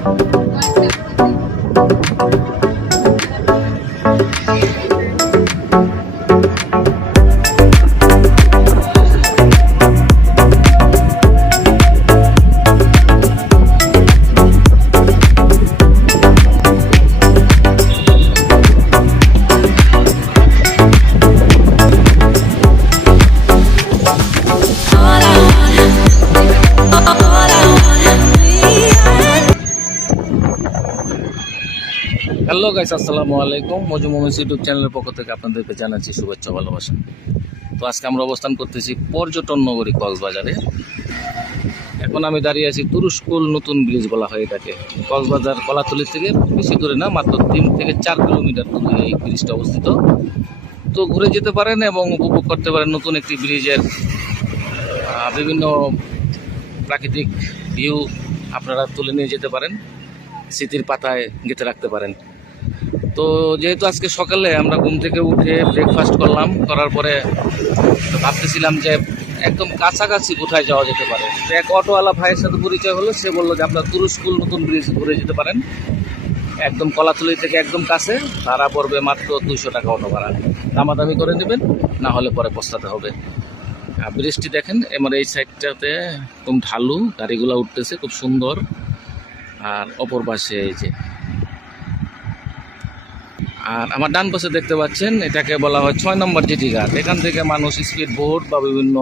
Hello guys, আসসালামু আলাইকুম। মজু moments YouTube চ্যানেলের পক্ষ থেকে আপনাদেরকে জানাচ্ছি শুভেচ্ছা ভালোবাসা। তো আজকে আমরা অবস্থান করতেছি পর্যটন নগরী কক্সবাজারে। এখন আমি দাঁড়িয়ে আছি তুরস্কুল নতুন ব্রিজ বলা হয় এটাকে। কক্সবাজার কলাতলি থেকে বেশি দূরে না, মাত্র 3 থেকে 4 কিলোমিটার দূরে এই ব্রিজটা অবস্থিত। তো ঘুরে যেতে পারেন এবং উপভোগ করতে পারেন নতুন একটি ব্রিজের বিভিন্ন প্রাকৃতিক ভিউ আপনারা তুলে নিয়ে যেতে পারেন, স্মৃতির পাতায় গেঁথে রাখতে পারেন। তো যেহেতু আজকে সকালে আমরা ঘুম থেকে উঠে ব্রেকফাস্ট করলাম, করার পরে ভাবতেছিলাম যে একদম কাছাকাছি কোথায় যাওয়া যেতে পারে। তো এক অটোওয়ালা ভাইয়ের সাথে পরিচয় হলো। সে বললো যে আপনার তুরস্কুল নতুন ব্রিজ ঘুরে যেতে পারেন, একদম কলাতলি থেকে একদম কাছে, ভাড়া পড়বে মাত্র 200 টাকা অটো ভাড়া। দামাদামি করে নেবেন, না হলে পরে পস্তাতে হবে। ব্রিজটি দেখেন, আমার এই সাইডটাতে একদম ঢালু, গাড়িগুলো উঠতেছে খুব সুন্দর। আর অপর পাশে এই যে, আর আমার ডান পাশে দেখতে পাচ্ছেন, এটাকে বলা হয় 6 নম্বর জিটি ঘাট। এখান থেকে মানুষ স্পিড বোট বা বিভিন্ন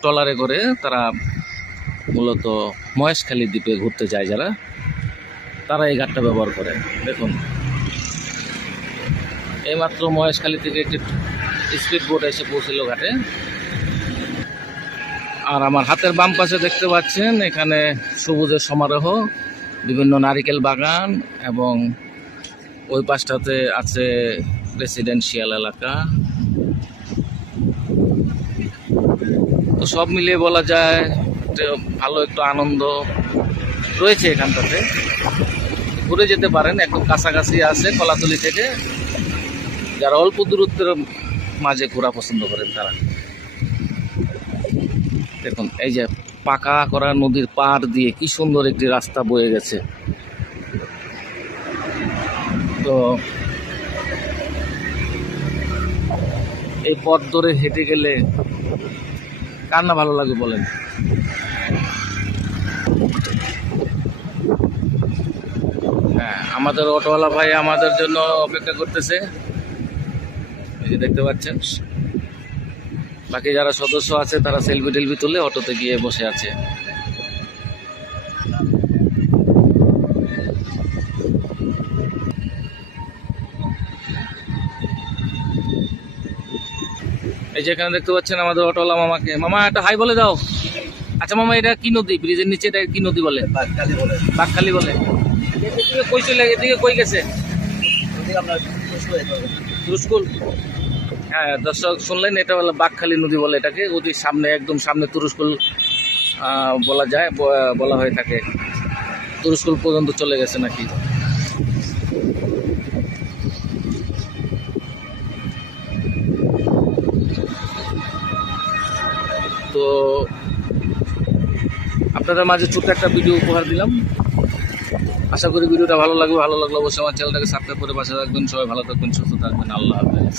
ট্রলারে করে তারা মূলত মহেশখালী দ্বীপে ঘুরতে যায়, যারা তারা এই ঘাটটা ব্যবহার করে। দেখুন, এইমাত্র মহেশখালী থেকে একটি স্পিড বোট এসে পৌঁছিল ঘাটে। আর আমার হাতের বাম পাশে দেখতে পাচ্ছেন, এখানে সবুজের সমারোহ, বিভিন্ন নারিকেল বাগান, এবং ওই পাশটাতে আছে রেসিডেন্সিয়াল এলাকা। তো সব মিলিয়ে বলা যায় ভালো একটু আনন্দ রয়েছে এখানটাতে। ঘুরে যেতে পারেন, একদম কাছাকাছি আছে কলাতলি থেকে। যারা অল্প দূরত্বের মাঝে ঘোরা পছন্দ করেন তারা দেখুন, এই যে পাকা করা নদীর পাড় দিয়ে কি সুন্দর একটি রাস্তা বয়ে গেছে। তো এই পথ ধরে হেঁটে গেলে কার না ভালো লাগে বলেন। হ্যাঁ, আমাদের অটোওয়ালা ভাই আমাদের জন্য অপেক্ষা করতেছে, এই যে দেখতে পাচ্ছেন। বাকি যারা সদস্য আছে তারা সেলফি টেলফি তুলে অটোতে গিয়ে বসে আছে। এই যে এখানে দেখতে পাচ্ছেন আমাদের অটোওয়ালা মামাকে। মামা একটা হাই বলে দাও। আচ্ছা মামা, এটা কি নদী? ব্রিজের নিচে এটা কি নদী বলে? বাঘখালী বলে। কই চলে, এদিকে কই গেছে? তুরস্কুল। হ্যাঁ দর্শক শুনলেন, এটা হলো বাঘখালী নদী বলে এটাকে। ওদিক সামনে, একদম সামনে তুরস্কুল বলা যায়, বলা হয়ে থাকে। তুরস্কুল পর্যন্ত চলে গেছে নাকি। তো আপনাদের মাঝে ছোট্ট একটা ভিডিও উপহার দিলাম। আশা করি ভিডিওটা ভালো লাগবে। ভালো লাগলে অবশ্যই আমার চ্যানেলটাকে সাবস্ক্রাইব করে পাশে রাখবেন। সবাই ভালো থাকবেন, সুস্থ থাকবেন। আল্লাহ হাফেজ।